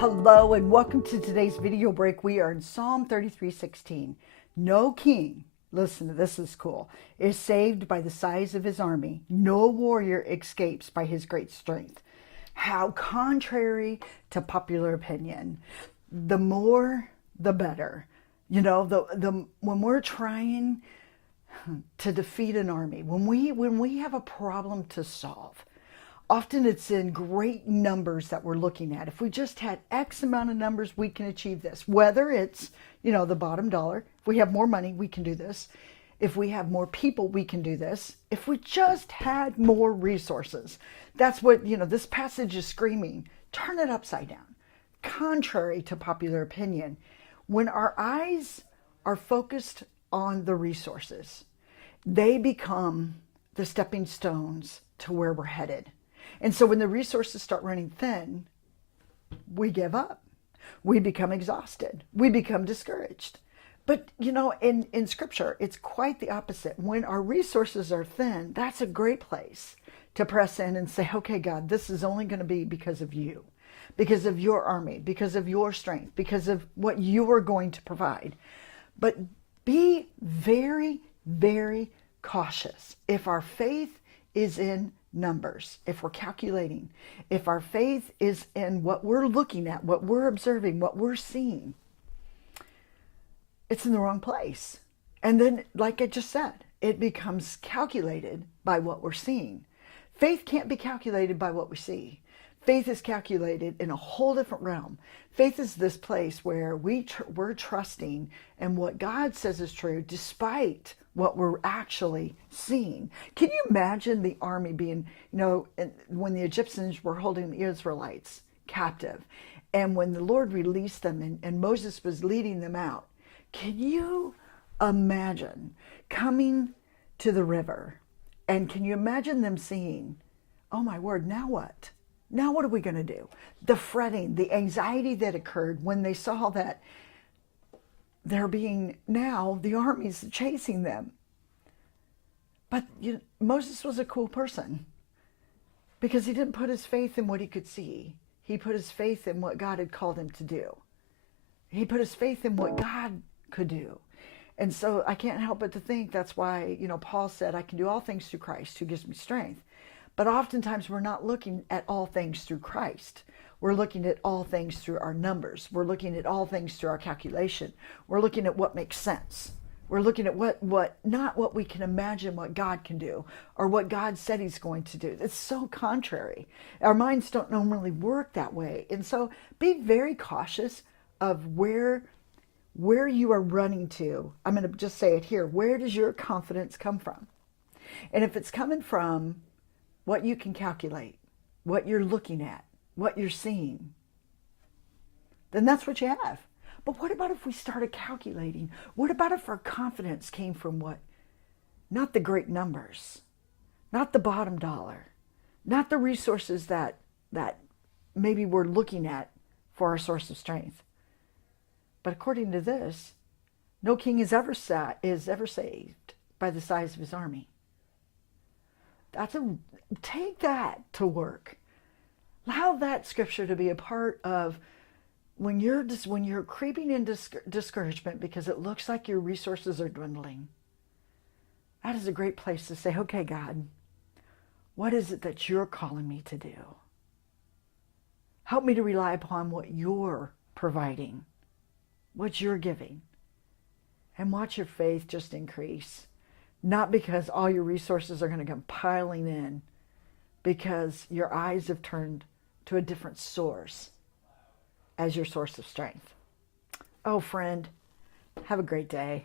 Hello and welcome to today's video break. We are in Psalm 33:16. No king, listen to this, is cool, is saved by the size of his army. No warrior escapes by his great strength. How contrary to popular opinion. The more, the better. You know, the when we're trying to defeat an army, when we have a problem to solve, often it's in great numbers that we're looking at. If we just had X amount of numbers, we can achieve this. Whether it's, the bottom dollar, if we have more money, we can do this. If we have more people, we can do this. If we just had more resources. That's what, this passage is screaming. Turn it upside down. Contrary to popular opinion, when our eyes are focused on the resources, they become the stepping stones to where we're headed. And so when the resources start running thin, we give up. We become exhausted. We become discouraged. But, in Scripture, it's quite the opposite. When our resources are thin, that's a great place to press in and say, okay, God, this is only going to be because of you, because of your army, because of your strength, because of what you are going to provide. But be very, very cautious. If our faith is in numbers, if we're calculating, if our faith is in what we're looking at, what we're observing, what we're seeing, it's in the wrong place. And then, like I just said, it becomes calculated by what we're seeing. Faith can't be calculated by what we see. Faith is calculated in a whole different realm. Faith is this place where we're trusting in what God says is true despite what we're actually seeing. Can you imagine the army being, when the Egyptians were holding the Israelites captive, and when the Lord released them and Moses was leading them out? Can you imagine coming to the river, and can you imagine them seeing, oh my word, now what? Now what are we going to do? The fretting, the anxiety that occurred when they saw that the army's chasing them. But Moses was a cool person because he didn't put his faith in what he could see. He put his faith in what God had called him to do. He put his faith in what God could do. And so I can't help but to think that's why, Paul said, I can do all things through Christ who gives me strength. But oftentimes we're not looking at all things through Christ. We're looking at all things through our numbers. We're looking at all things through our calculation. We're looking at what makes sense. We're looking at not what we can imagine what God can do or what God said he's going to do. It's so contrary. Our minds don't normally work that way. And so be very cautious of where you are running to. I'm going to just say it here. Where does your confidence come from? And if it's coming from what you can calculate, what you're looking at, what you're seeing, then that's what you have. But what about if we started calculating? What about if our confidence came from not the great numbers, not the bottom dollar, not the resources that maybe we're looking at for our source of strength? But according to this, no king is ever saved by the size of his army. Take that to work. Allow that scripture to be a part of when you're creeping into discouragement because it looks like your resources are dwindling. That is a great place to say, okay, God, what is it that you're calling me to do? Help me to rely upon what you're providing, what you're giving, and watch your faith just increase. Not because all your resources are going to come piling in, because your eyes have turned to a different source as your source of strength. Oh, friend, have a great day.